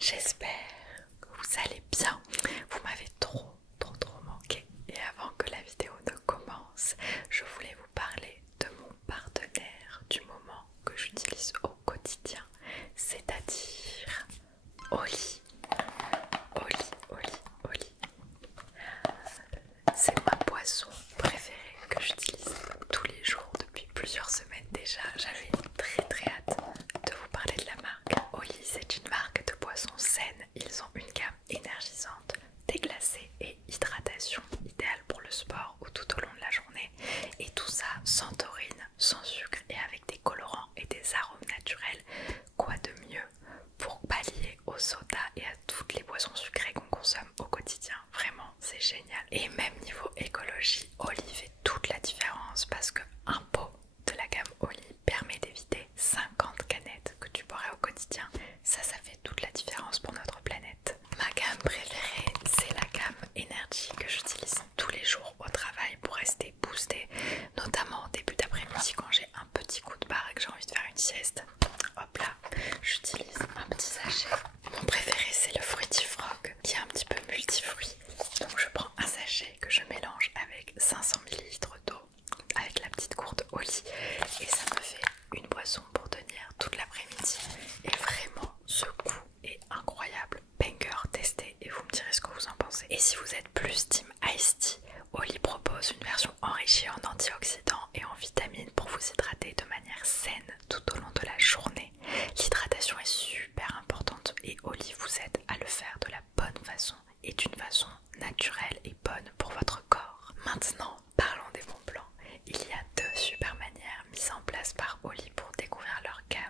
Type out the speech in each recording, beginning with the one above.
J'espère que vous allez bien. Vous m'avez trop manqué. Et avant que la vidéo ne commence, je voulais vous parler de mon partenaire du moment que j'utilise au quotidien, c'est-à-dire Oli. Oli. C'est ma boisson préférée que j'utilise tous les jours depuis plusieurs semaines déjà. J'avais très hâte de vous parler de la marque. Oli, c'est une marque de boissons saines. Ils ont une gamme énergisante, déglacée et hydratation, idéale pour le sport ou tout au long de la journée. Et tout ça sans taurine, sans sucre et avec des colorants et des arômes naturels. Quoi de mieux pour pallier au soda et à toutes les boissons sucrées qu'on consomme au quotidien. Vraiment, c'est génial. Et même niveau écologie, Oli fait toute la différence parce que un pot de la gamme Oli permet d'éviter 50 canettes que tu boirais au quotidien. Ça fait toute la différence pour notre planète. Ma gamme préférée, c'est la gamme Energy que j'utilise tous les jours au travail pour rester boostée, notamment au début d'après-midi quand j'ai un petit coup de barre et que j'ai envie de faire une sieste. Hop là, j'utilise un petit sachet. Mon préféré, c'est le Fruity Frog qui est un petit peu multifruit. Donc je prends un sachet que je mélange avec 500 ml d'eau avec la petite gourde Oli et ça me fait une boisson pour tenir toute l'après-midi. Et vraiment, ce goût est incroyable. Banger, testez et vous me direz ce que vous en pensez. Et si vous êtes plus team Iced Tea, Oli propose une version enrichie en antioxydants et en vitamines pour vous hydrater de manière saine tout au long de la journée. L'hydratation est super importante et Oli vous aide à le faire de la bonne façon et d'une façon naturelle et bonne pour votre corps. Maintenant, parlons des bons plans. Il y a deux super manières mises en place par Oli pour découvrir leur gamme.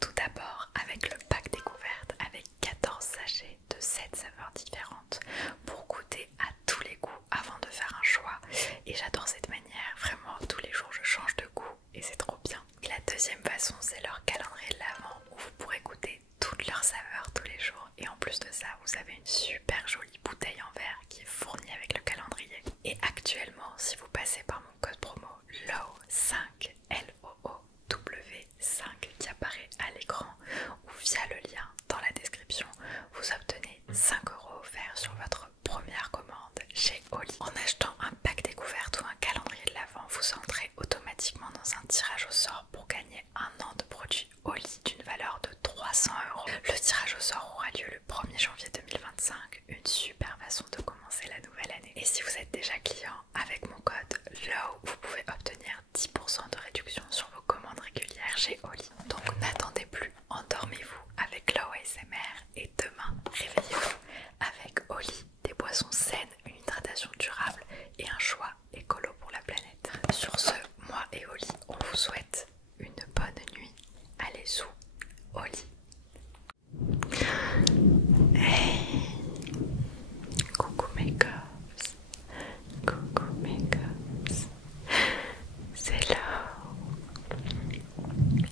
Tout d'abord avec le pack découverte avec 14 sachets de 7 saveurs différentes pour goûter à tous les goûts avant de faire un choix. Et j'adore cette manière, vraiment tous les jours je change de goût et c'est trop bien. Et la deuxième façon, c'est leur calendrier de l'Avent où vous pourrez goûter toutes leurs saveurs tous les jours. Et en plus de ça, vous avez une super jolie bouteille en verre qui est fournie avec le calendrier. Et actuellement, si vous passez par mon code promo LOW5 LOOW5 qui apparaît à l'écran ou via le lien dans la description, vous obtenez 5 € offerts sur votre première commande chez Oli. En achetant un pack découverte ou un calendrier de l'Avent, vous entrez automatiquement dans un tirage au sort pour gagner un an de produits Oli d'une valeur de 300 €. Le tirage au sort aura lieu le 1er janvier 2025, une super façon de commencer la nouvelle année. Et si vous êtes déjà client, avec mon code LOW, vous pouvez obtenir 10% de réduction sur vos commandes régulières chez Oli. Donc n'attendez plus, endormez-vous avec Low ASMR et demain, réveillez-vous avec Oli, des boissons saines, une hydratation durable et un choix écolo pour la planète. Sur ce, moi et Oli, on vous souhaite une bonne nuit. Allez sous Oli. Hey, coucou mes gosses, coucou mes gosses, c'est là.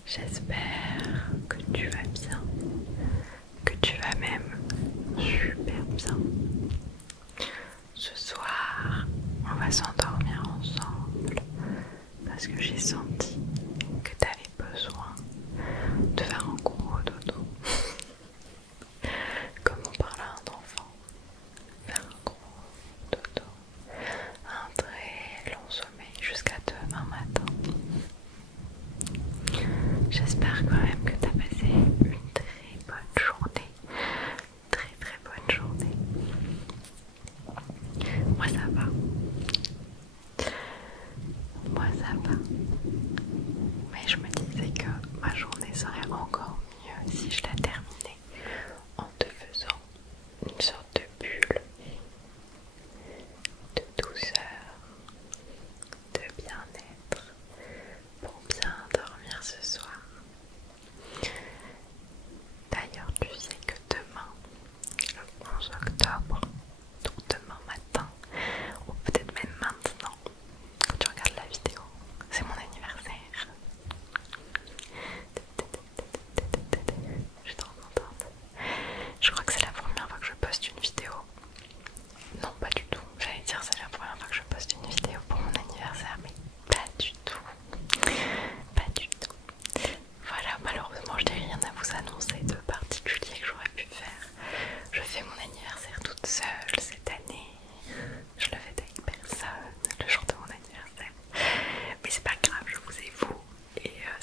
J'espère que tu vas bien, que tu vas même super bien. Ce soir, on va s'endormir ensemble parce que j'ai senti que tu avais besoin de faire un gros dodo. Comme on parle à un enfant, faire un gros dodo, un très long sommeil jusqu'à demain matin. J'espère quand même que tu as passé une très bonne journée, très bonne journée. Moi ça va, moi ça va.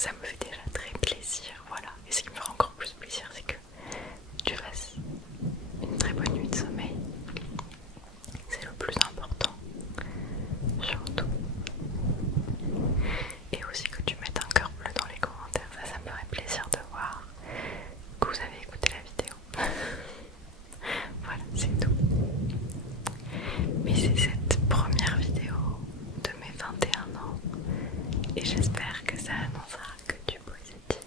ça me fait déjà très plaisir, voilà. Et ce qui me fera encore plus plaisir, c'est que tu fasses une très bonne nuit de sommeil. C'est le plus important, surtout. Et aussi que tu mettes un cœur bleu dans les commentaires, ça me ferait plaisir de voir que vous avez écouté la vidéo. Voilà, c'est tout. Mais c'est cette première vidéo de mes 21 ans et j'espère que ça annoncera que du positif.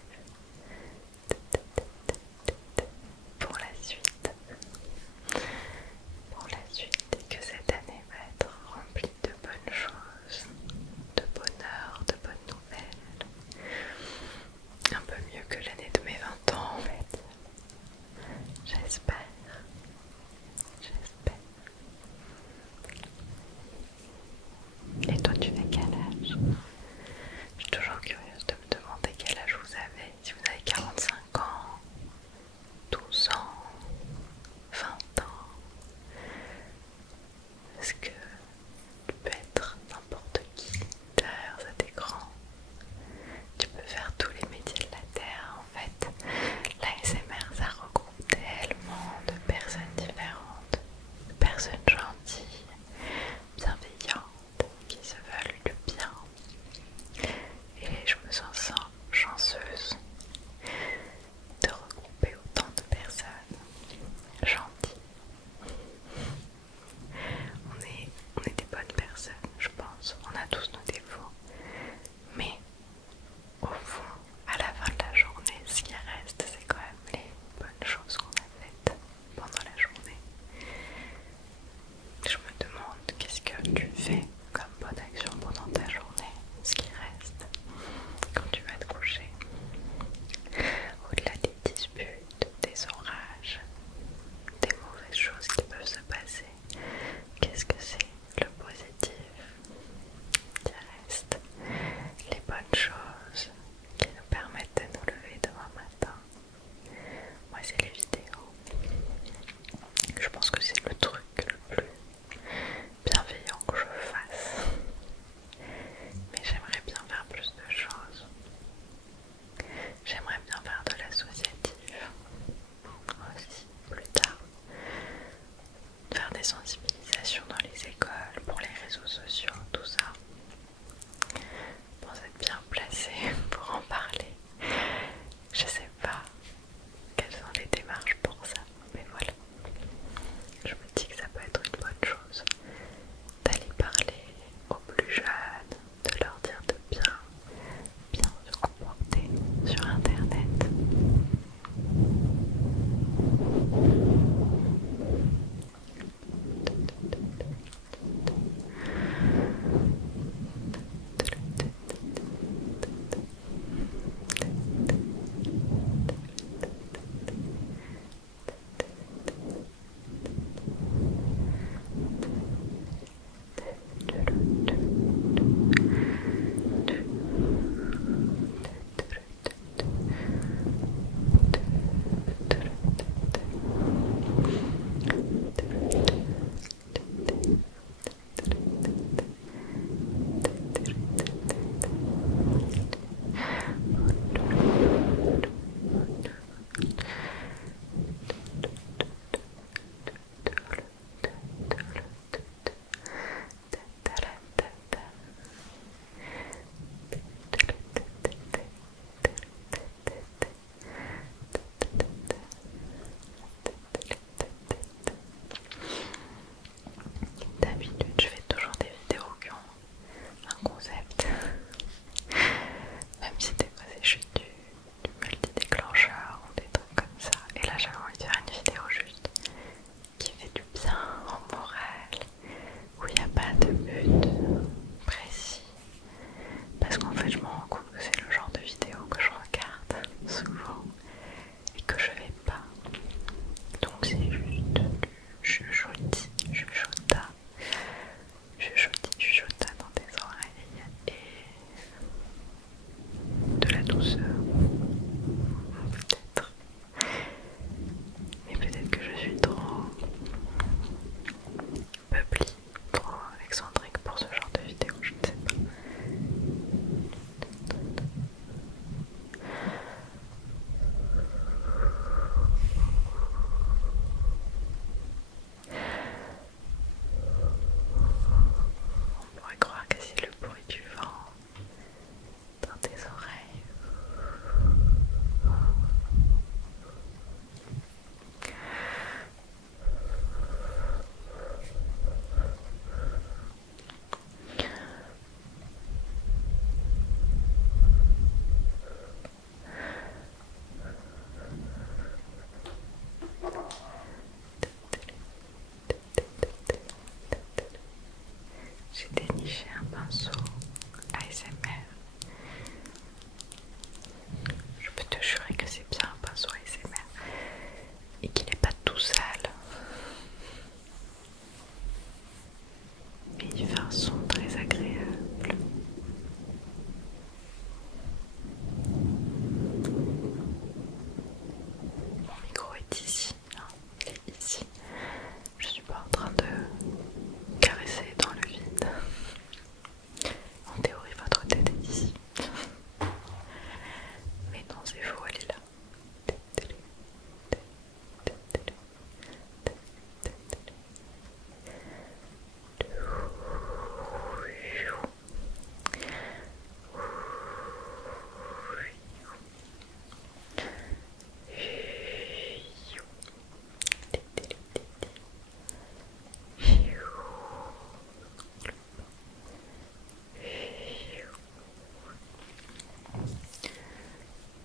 c'est faux, elle est là.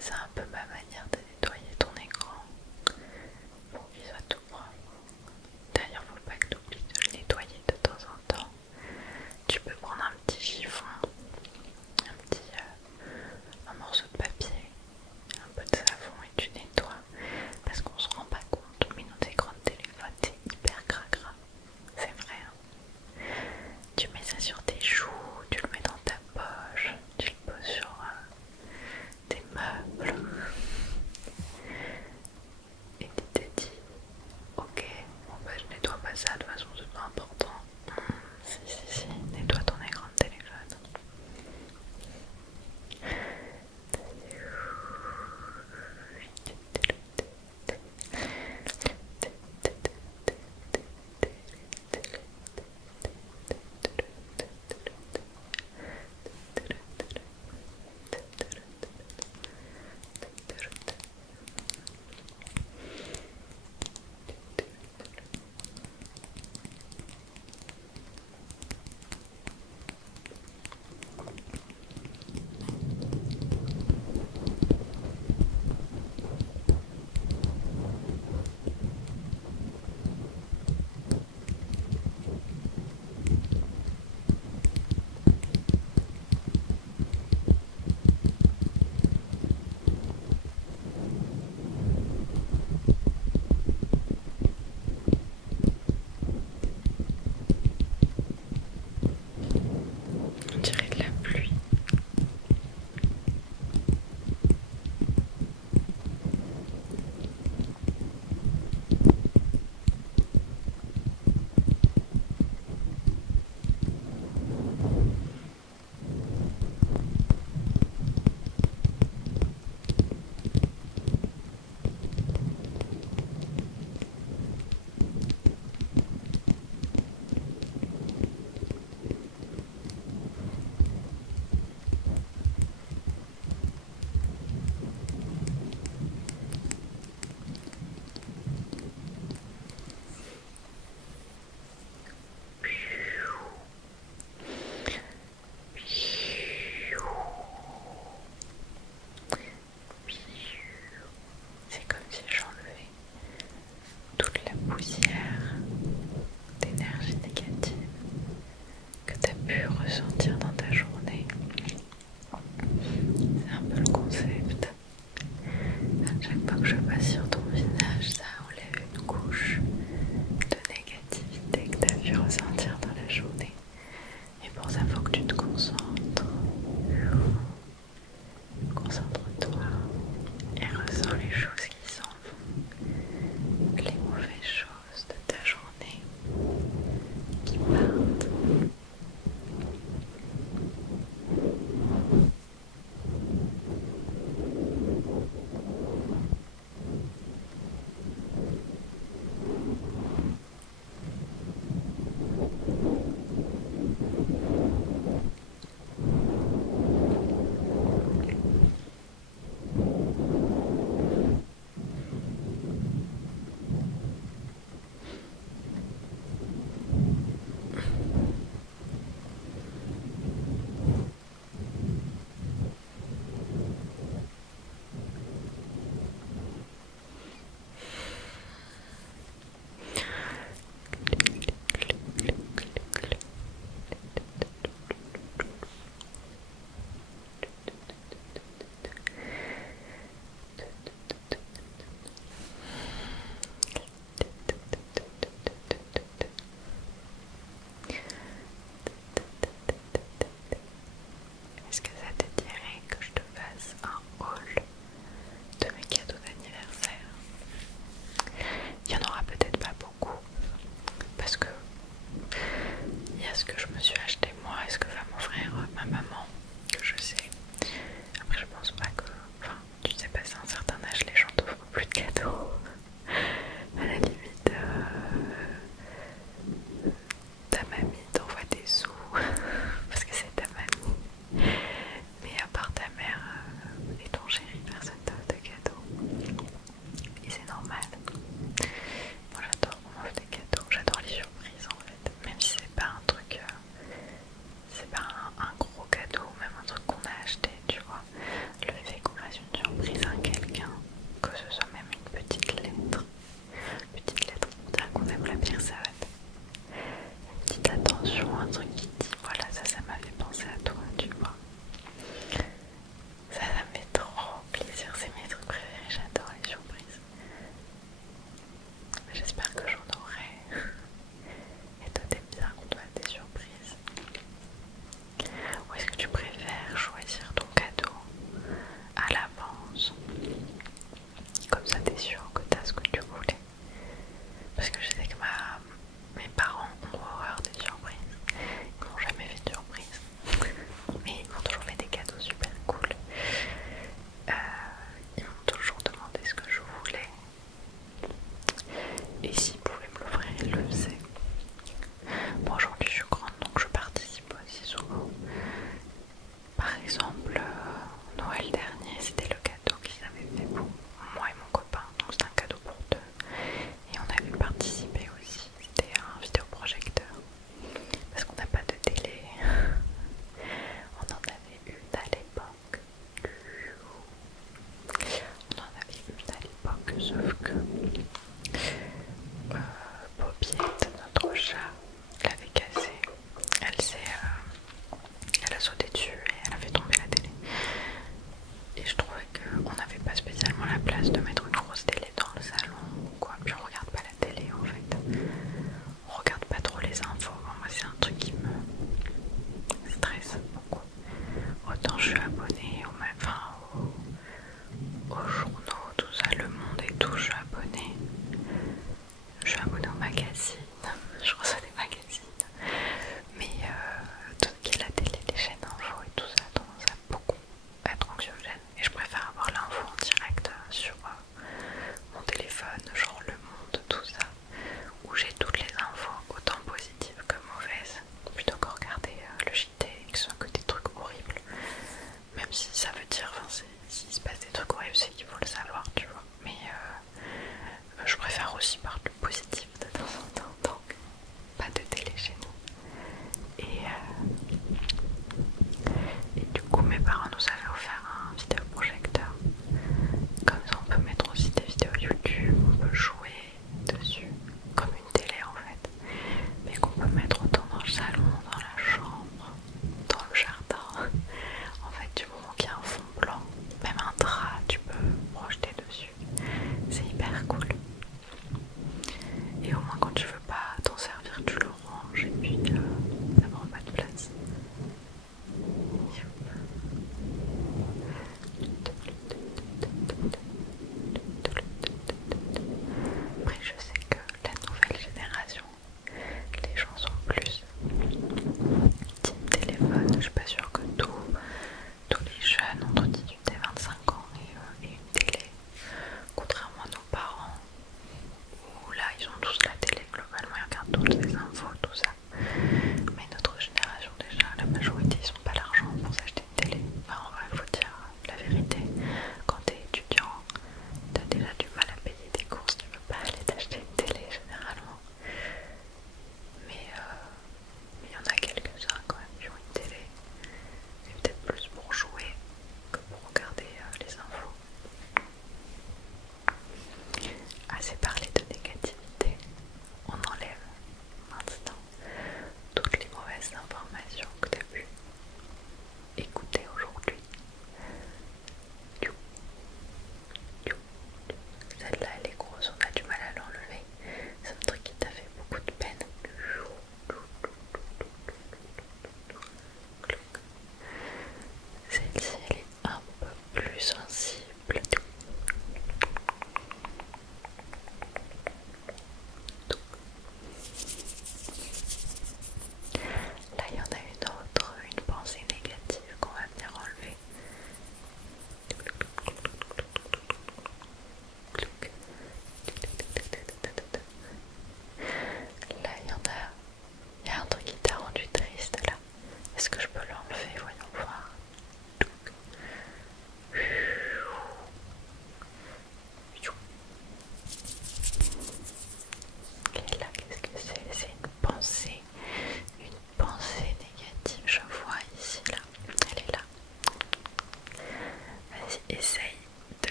C'est un peu ma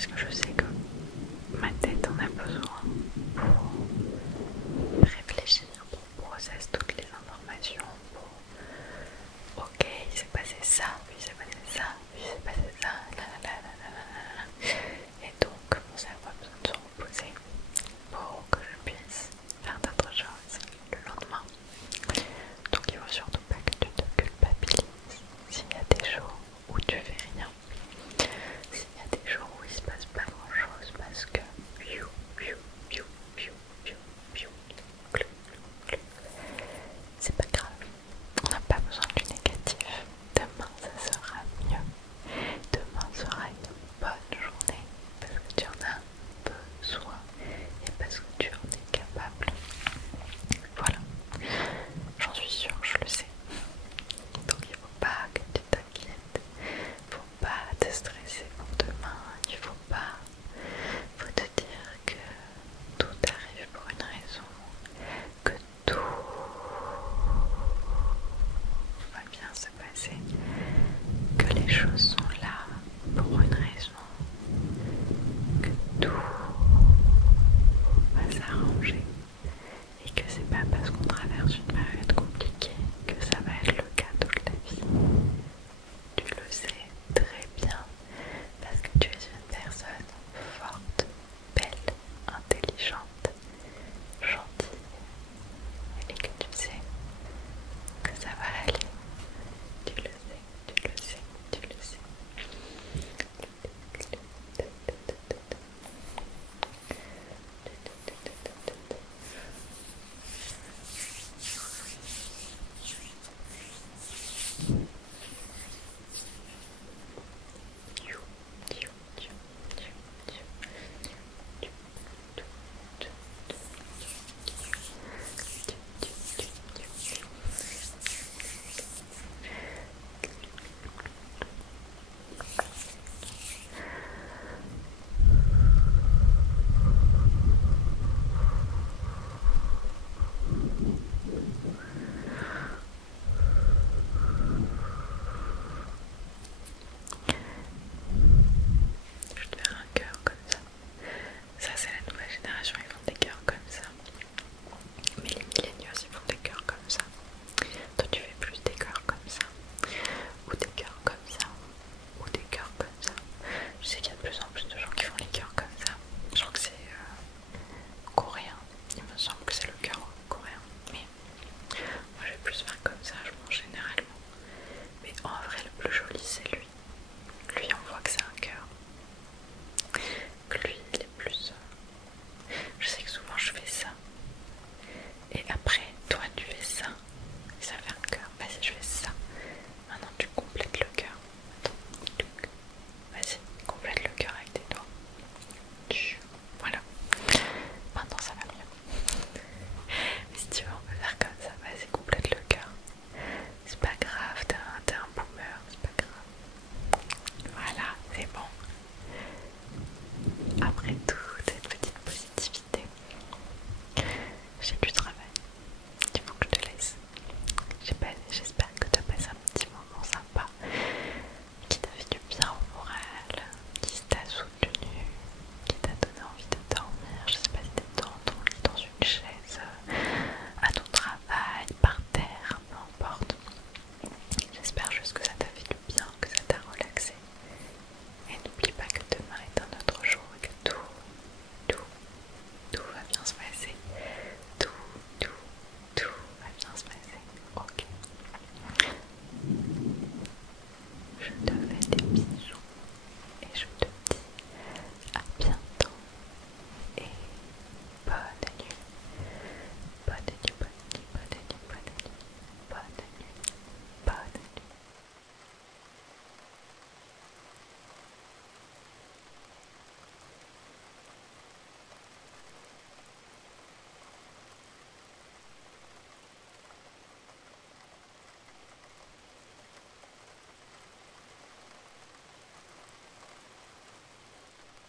parce que je sais que